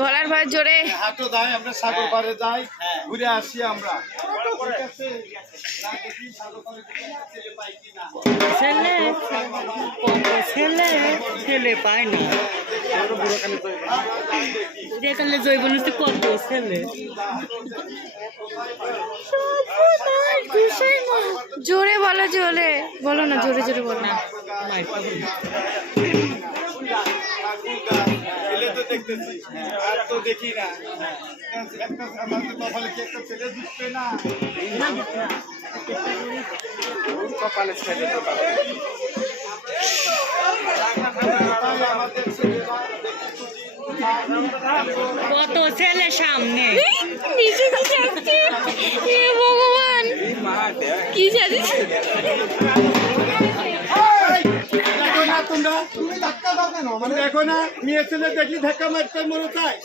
গলার ভয় জোরে হাঁটো যাই, আমরা সাগর পাড়ে যাই, ঘুরে আসি আমরা। ছেলে ছেলে ছেলে পায় না, এখানে জৈব কত ছেলে। জোরে বলো, জোরে বলো না, জোরে জোরে বলো না। দেখতেছি আর তো দেখি না, একটা আমাদের কপালে কি একটা ছেলে দিচ্ছে না, কপালে ছেলে তো কত ছেলে সামনে নিচে কি যাচ্ছে, হে ভগবান কি জানিস। তুমি ধাক্কা দাও কেন? মানে দেখো না মেয়ে ছেলে দেখলি ধাক্কা মারতে মনে চায়।